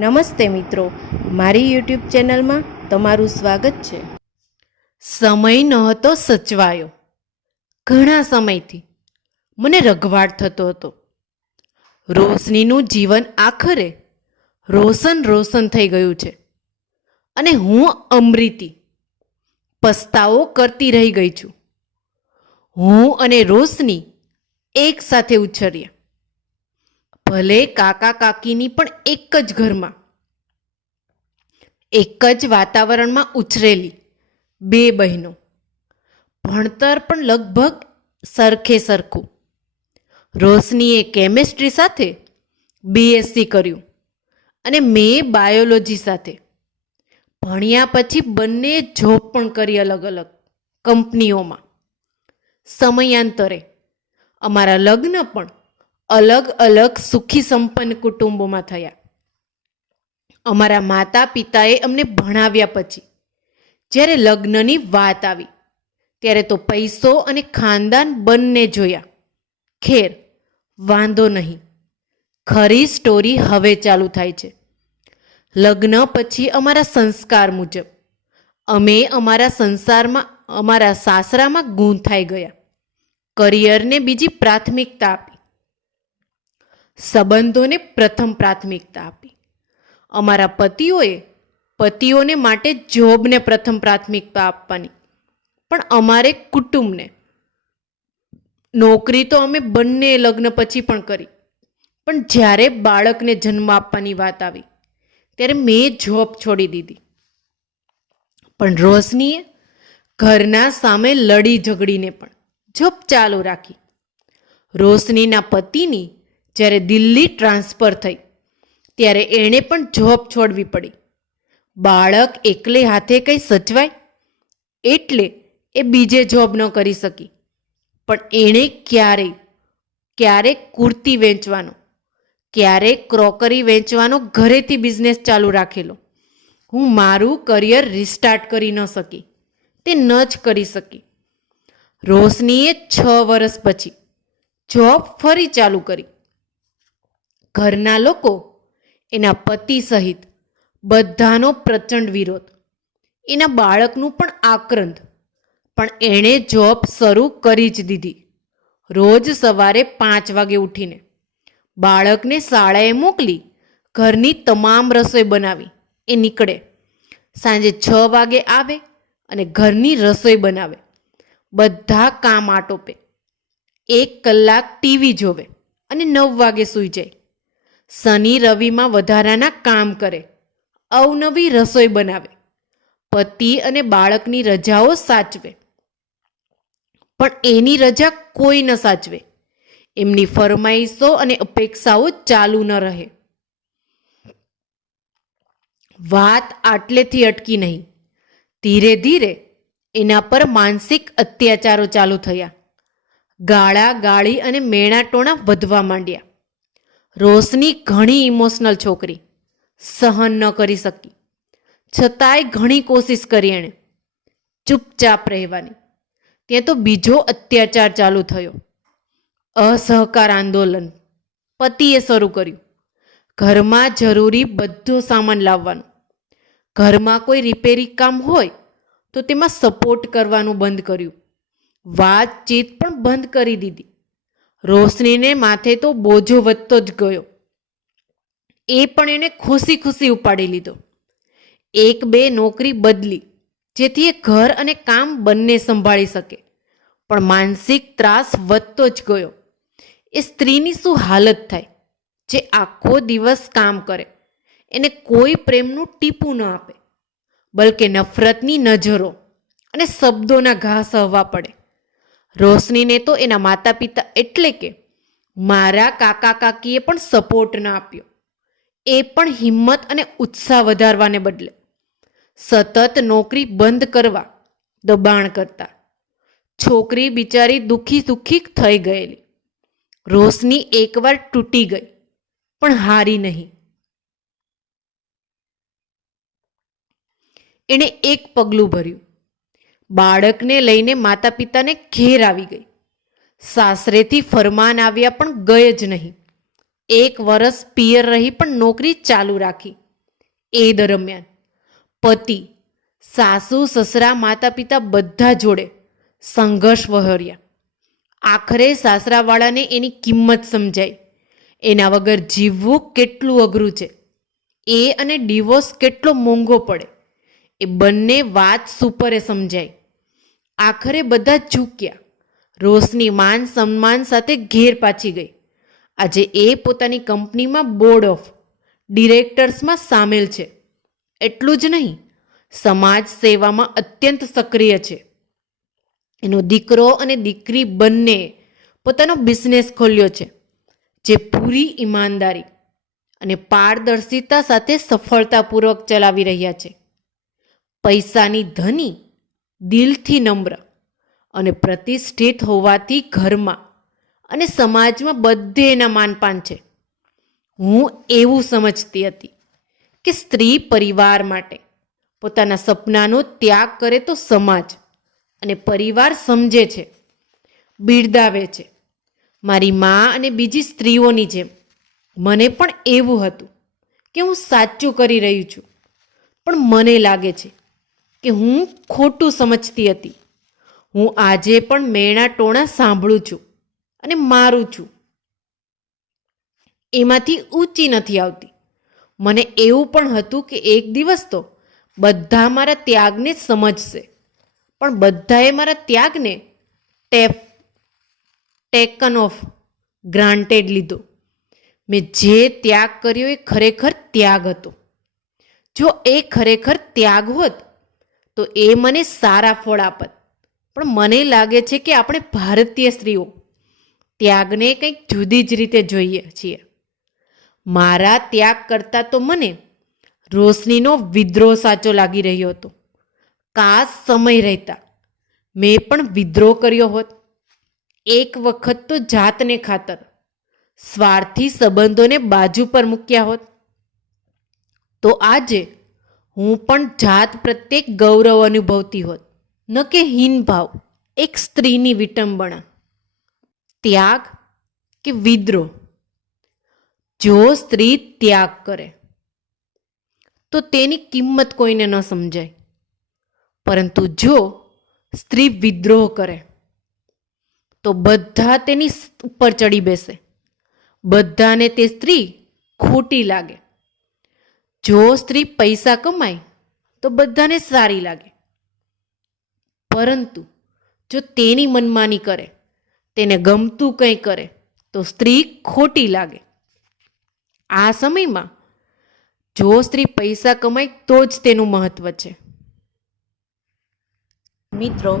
નમસ્તે મિત્રો, મારી યુટ્યુબ ચેનલમાં તમારું સ્વાગત છે. સમય નહોતો સચવાયો. ઘણા સમયથી મને રઘવાટ થતો હતો. રોશનીનું જીવન આખરે રોશન રોશન થઈ ગયું છે. અને હું અમૃતિ પસ્તાવો કરતી રહી ગઈ છું. હું અને રોશની એકસાથે ઉછર્યા. ભલે કાકા કાકીની પણ એક જ ઘરમાં. એક જ વાતાવરણમાં ઉછરેલી બે બહેનો. ભણતર પણ લગભગ સરખે સરખું. રોશનીએ કેમેસ્ટ્રી સાથે બીએસસી કર્યું અને મેં બાયોલોજી સાથે. ભણ્યા પછી બંને જોબ પણ કરી અલગ અલગ કંપનીઓમાં. સમયાંતરે. અમારા લગ્ન પણ અલગ અલગ સુખી સંપન્ન કુટુંબોમાં થયા. અમારા માતા પિતાએ અમને ભણાવ્યા પછી, જ્યારે લગ્નની વાત આવી, ત્યારે તો પૈસો અને ખાનદાન બંને જોયા. ખેર, વાંધો નહીં. ખરી સ્ટોરી હવે ચાલુ થાય છે. લગ્ન પછી અમારા સંસ્કાર મુજબ, અમે અમારા સંસારમાં, અમારા સાસરામાં ગૂંથાઈ ગયા. કરિયરને બીજી પ્રાથમિકતા આપી. સંબંધોને પ્રથમ પ્રાથમિકતા આપી. અમારા પતિઓએ પતિઓને માટે જોબને પ્રથમ પ્રાથમિકતા આપવાની. પણ અમારે કુટુંબને. નોકરી તો અમે બંને લગ્ન પછી પણ કરી. પણ જ્યારે બાળકને જન્મ આપવાની વાત આવી, ત્યારે મેં જોબ છોડી દીધી. પણ રોશનીએ ઘરના સામે લડી ઝઘડીને પણ જોબ ચાલુ રાખી. રોશનીના પતિની જ્યારે દિલ્હી ટ્રાન્સફર થઈ, ત્યારે એણે પણ જોબ છોડવી પડી. બાળક એકલે હાથે કંઈ સચવાય? એટલે એ બીજે જોબ ન કરી શકી. પણ એણે ક્યારેય, ક્યારેક કુર્તી વેચવાનો, ક્યારેક ક્રોકરી વેચવાનો ઘરેથી બિઝનેસ ચાલુ રાખેલો. હું મારું કરિયર રિસ્ટાર્ટ કરી ન શકી. તે ન જ કરી શકી. રોશનીએ છ વર્ષ પછી, જોબ ફરી ચાલુ કરી. ઘરના લોકો એના પતિ સહિત બધાનો પ્રચંડ વિરોધ. એના બાળકનું પણ આક્રંદ. પણ એણે જોબ શરૂ કરી જ દીધી. રોજ સવારે પાંચ વાગે ઉઠીને બાળકને શાળાએ મોકલી ઘરની તમામ રસોઈ બનાવી. એ નીકળે. સાંજે છ વાગે આવે અને ઘરની રસોઈ બનાવે. બધા કામ આટોપે. એક કલાક ટીવી જોવે અને નવ વાગે સૂઈ જાય. શનિ રવિમાં વધારાના કામ કરે, અવનવી રસોઈ બનાવે, પતિ અને બાળકની રજાઓ સાચવે. પણ એની રજા કોઈ ન સાચવે. એમની ફરમાઈશો અને અપેક્ષાઓ ચાલુ ન રહે. વાત આટલેથી અટકી નહીં. ધીરે ધીરે એના પર માનસિક અત્યાચારો ચાલુ થયા. ગાળા ગાળી અને મેણાટોણા વધવા માંડ્યા. રોશની ઘણી ઇમોશનલ છોકરી. સહન ન કરી શકી. છતાંય ઘણી કોશિશ કરી એણે. ચૂપચાપ રહેવાની. ત્યાં તો બીજો અત્યાચાર ચાલુ થયો. અસહકાર આંદોલન. પતિએ શરૂ કર્યું. ઘરમાં જરૂરી બધો સામાન લાવવાનું. ઘરમાં કોઈ રિપેરિંગ કામ હોય, તો તેમાં સપોર્ટ કરવાનું બંધ કર્યું. વાતચીત પણ બંધ કરી દીધી. રોશનીને માથે તો બોજો વધતો જ ગયો. એ પણ એને ખુશી ખુશી ઉપાડી લીધો. એક બે નોકરી બદલી, જેથી એ ઘર અને કામ બંને સંભાળી શકે. પણ માનસિક ત્રાસ વધતો જ ગયો. એ સ્ત્રીની શું હાલત થાય? જે આખો દિવસ કામ કરે. એને કોઈ પ્રેમનું ટીપું ન આપે. બલકે નફરતની નજરો અને શબ્દોના ઘા સહવા પડે. રોશનીને તો એના માતા પિતા એટલે કે મારા કાકા કાકીએ પણ સપોર્ટ ન આપ્યો. એ પણ હિંમત અને ઉત્સાહ વધારવાને બદલે સતત નોકરી બંધ કરવા દબાણ કરતા. છોકરી બિચારી દુઃખી સુખી થઈ ગયેલી. રોશની એકવાર તૂટી ગઈ, પણ હારી નહીં. એણે એક પગલું ભર્યું. બાળકને લઈને માતા પિતાને ઘેર આવી ગઈ. સાસરેથી ફરમાન આવ્યા પણ ગઈ જ નહીં. એક વરસ પિયર રહી પણ નોકરી ચાલુ રાખી. એ દરમિયાન પતિ, સાસુ, સસરા માતા પિતા બધા જોડે સંઘર્ષ વહર્યા. આખરે સાસરાવાળાને એની કિંમત સમજાઈ. એના વગર જીવવું કેટલું અઘરું છે? એ અને ડિવોર્સ કેટલો મોંઘો પડે? એ બંને વાત સુપરે સમજાઈ. આખરે બધા ઝૂક્યા રોશની માન સન્માન સાથે ઘેર પાછી ગઈ. આજે એ પોતાની કંપનીમાં બોર્ડ ઓફ ડિરેક્ટર્સમાં સામેલ છે. એટલું જ નહીં, સમાજ સેવામાં અત્યંત સક્રિય છે. એનો દીકરો અને દીકરી બંને પોતાનો બિઝનેસ ખોલ્યો છે, જે પૂરી ઈમાનદારી અને પારદર્શિતા સાથે સફળતાપૂર્વક ચલાવી રહ્યા છે. પૈસાની ધની દિલથી નમ્ર અને પ્રતિષ્ઠિત હોવાથી ઘરમાં અને સમાજમાં બધે એના માનપાન છે. હું એવું સમજતી હતી કે સ્ત્રી પરિવાર માટે પોતાના સપનાનો ત્યાગ કરે તો સમાજ અને પરિવાર સમજે છે, બિરદાવે છે. મારી મા અને બીજી સ્ત્રીઓની જેમ મને પણ એવું હતું કે હું સાચું કરી રહી છું, પણ મને લાગે છે કે હું ખોટું સમજતી હતી. હું આજે પણ મેણા ટોણા સાંભળું છું અને મારું છું. એમાંથી ઊંચી નથી આવતી. મને એવું પણ હતું કે એક દિવસ તો બધા મારા ત્યાગને સમજશે. પણ બધાએ મારા ત્યાગને ટેપ ટેકન ઓફ ગ્રાન્ટેડ લીધો. મેં જે ત્યાગ કર્યો એ ખરેખર ત્યાગ હતો. જો એ ખરેખર ત્યાગ હોત તો એ મને સારા ફળ આપત. પણ મને લાગે છે કે આપણે ભારતીય સ્ત્રીઓ ત્યાગને કંઈક જુદી જ રીતે જોઈએ છીએ. મારા ત્યાગ કરતાં તો મને રોશનીનો વિદ્રોહ સાચો લાગી રહ્યો હતો. કાશ સમય રહેતા મેં પણ વિદ્રોહ કર્યો હોત. એક વખત તો જાતને ખાતર સ્વાર્થી સંબંધોને બાજુ પર મૂક્યા હોત. તો આજે હું પણ જાત પ્રત્યે ગૌરવ અનુભવતી હોત. ન કે હીનભાવ એક સ્ત્રીની વિટંબણા. ત્યાગ કે વિદ્રોહ? જો સ્ત્રી ત્યાગ કરે, તો તેની કિંમત કોઈને ન સમજાય. પરંતુ જો સ્ત્રી વિદ્રોહ કરે, તો બધા તેની ઉપર ચડી બેસે. બધાને તે સ્ત્રી ખોટી લાગે. જો સ્ત્રી પૈસા કમાય, તો બધાને સારી લાગે. પરંતુ જો તેની મનમાની કરે, તેને ગમતું કંઈ કરે, તો સ્ત્રી ખોટી લાગે. આ સમયમાં જો સ્ત્રી પૈસા કમાય, તો જ તેનું મહત્વ છે. મિત્રો